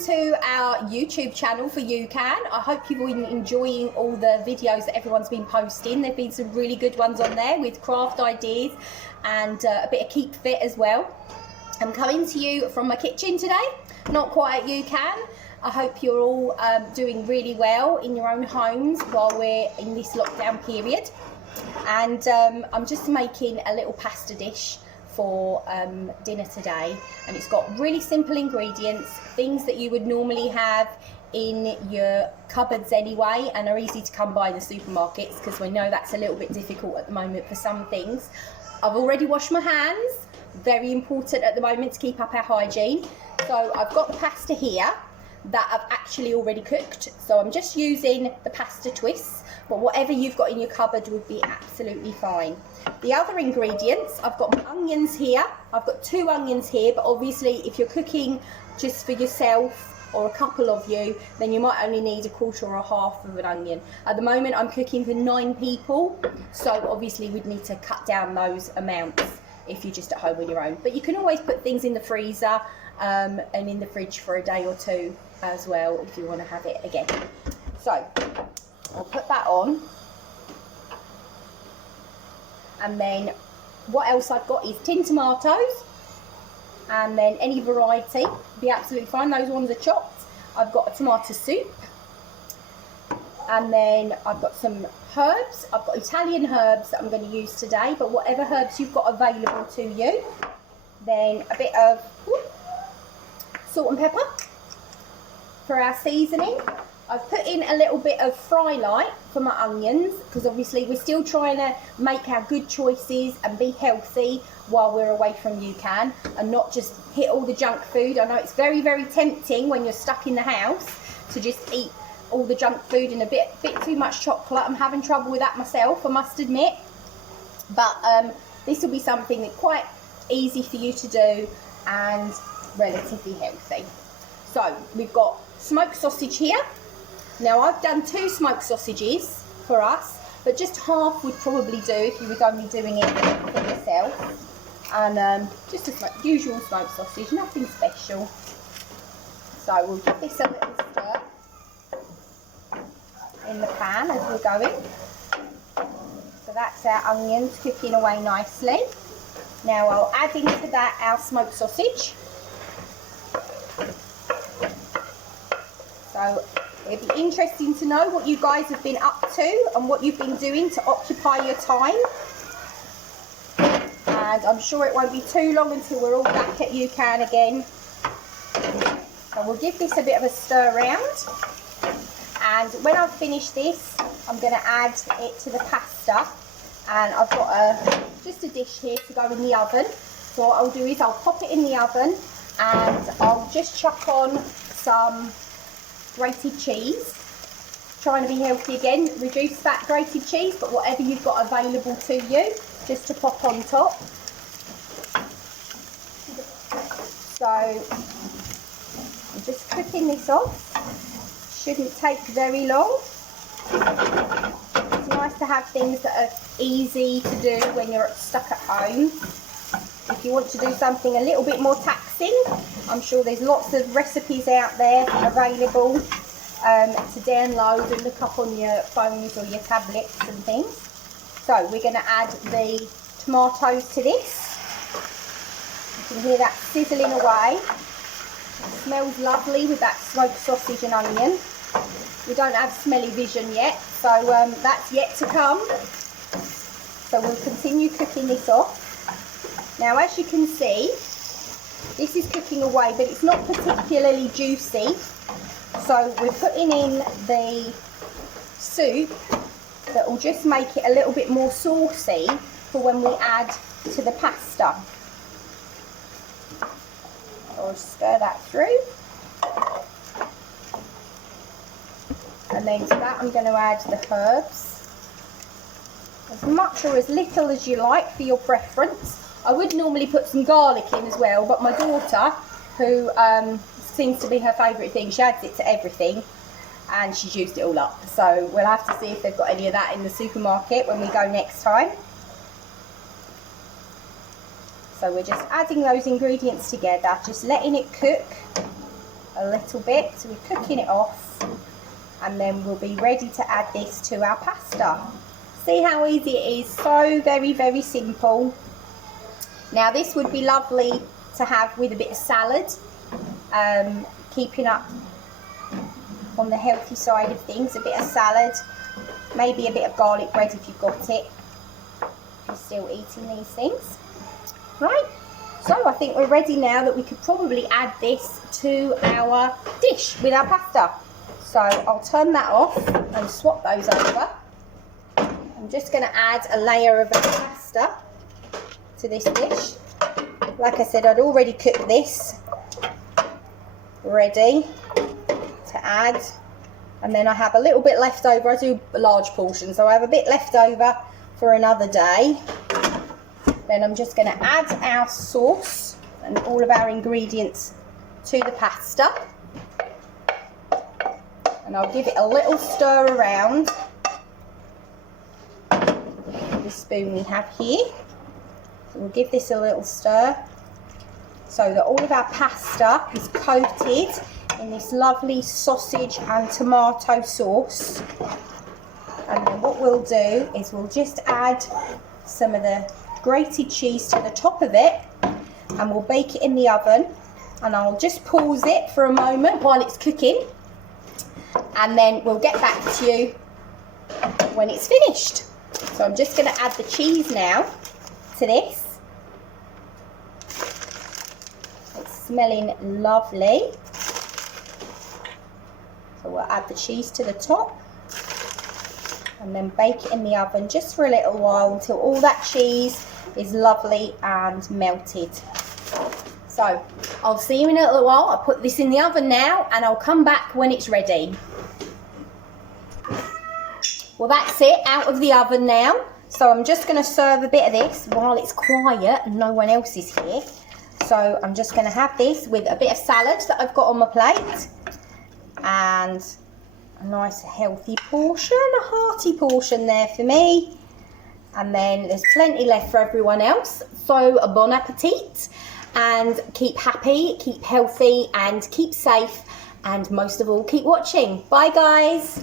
to our YouTube channel for UCAN. I hope you've been enjoying all the videos that everyone's been posting. There've been some really good ones on there with craft ideas and a bit of keep fit as well. I'm coming to you from my kitchen today, not quite at UCAN. I hope you're all doing really well in your own homes while we're in this lockdown period. And I'm just making a little pasta dish for dinner today, and it's got really simple ingredients, things that you would normally have in your cupboards anyway and are easy to come by in the supermarkets, because we know that's a little bit difficult at the moment for some things. I've already washed my hands, very important at the moment to keep up our hygiene. So I've got the pasta here that I've actually already cooked, so I'm just using the pasta twists, but whatever you've got in your cupboard would be absolutely fine. The other ingredients, I've got my onions here. I've got 2 onions here, but obviously if you're cooking just for yourself or a couple of you, then you might only need 1/4 or 1/2 of an onion. At the moment I'm cooking for 9 people, so obviously we'd need to cut down those amounts if you're just at home on your own. But you can always put things in the freezer and in the fridge for a day or 2 as well if you want to have it again. So I'll put that on, and then what else I've got is tin tomatoes, and then any variety be absolutely fine. Those ones are chopped. I've got a tomato soup, and then I've got some herbs. I've got Italian herbs that I'm going to use today, but whatever herbs you've got available to you. Then a bit of salt and pepper for our seasoning. I've put in a little bit of fry light for my onions, because obviously we're still trying to make our good choices and be healthy while we're away from UCAN and not just hit all the junk food. I know it's very, very tempting when you're stuck in the house to just eat all the junk food and a bit too much chocolate. I'm having trouble with that myself, I must admit. But this will be something that's quite easy for you to do and relatively healthy. So we've got smoked sausage here. Now I've done 2 smoked sausages for us, but just half would probably do if you were only doing it for yourself. And just a usual smoked sausage, nothing special. So we'll give this a little stir in the pan as we're going. So that's our onions cooking away nicely. Now I'll add into that our smoked sausage. So it'd be interesting to know what you guys have been up to and what you've been doing to occupy your time. And I'm sure it won't be too long until we're all back at UCAN again. So we'll give this a bit of a stir around. And when I've finished this, I'm going to add it to the pasta. And I've got just a dish here to go in the oven. So what I'll do is I'll pop it in the oven and I'll just chuck on some grated cheese. Trying to be healthy again, reduce that grated cheese, but whatever you've got available to you, just to pop on top. So I'm just cooking this off. Shouldn't take very long. It's nice to have things that are easy to do when you're stuck at home. If you want to do something a little bit more taxing, I'm sure there's lots of recipes out there available to download and look up on your phones or your tablets and things. So we're going to add the tomatoes to this. You can hear that sizzling away. It smells lovely with that smoked sausage and onion. We don't have smelly vision yet, so that's yet to come. So we'll continue cooking this off. Now as you can see, this is cooking away, but it's not particularly juicy. So we're putting in the soup that will just make it a little bit more saucy for when we add to the pasta. I'll stir that through. And then to that I'm going to add the herbs. As much or as little as you like for your preference. I would normally put some garlic in as well, but my daughter, who seems to be her favourite thing, she adds it to everything and she's used it all up. So we'll have to see if they've got any of that in the supermarket when we go next time. So we're just adding those ingredients together, just letting it cook a little bit, so we're cooking it off, and then we'll be ready to add this to our pasta. See how easy it is? So very, very simple. Now this would be lovely to have with a bit of salad, keeping up on the healthy side of things, a bit of salad, maybe a bit of garlic bread if you've got it, if you're still eating these things. Right, so I think we're ready now that we could probably add this to our dish with our pasta. So I'll turn that off and swap those over. I'm just going to add a layer of pasta to this dish. Like I said, I'd already cooked this, ready to add, and then I have a little bit left over. I do a large portion, so I have a bit left over for another day. Then I'm just going to add our sauce and all of our ingredients to the pasta, and I'll give it a little stir around with the spoon we have here. So we'll give this a little stir so that all of our pasta is coated in this lovely sausage and tomato sauce. And then what we'll do is we'll just add some of the grated cheese to the top of it, and we'll bake it in the oven, and I'll just pause it for a moment while it's cooking, and then we'll get back to you when it's finished. So I'm just going to add the cheese now to this. It's smelling lovely. So we'll add the cheese to the top and then bake it in the oven just for a little while until all that cheese is lovely and melted. So I'll see you in a little while. I'll put this in the oven now and I'll come back when it's ready. Well, that's it, out of the oven now. So I'm just going to serve a bit of this while it's quiet and no one else is here. So I'm just going to have this with a bit of salad that I've got on my plate, and a nice healthy portion, a hearty portion there for me. And then there's plenty left for everyone else. So bon appetit, and keep happy, keep healthy, and keep safe, and most of all, keep watching. Bye guys.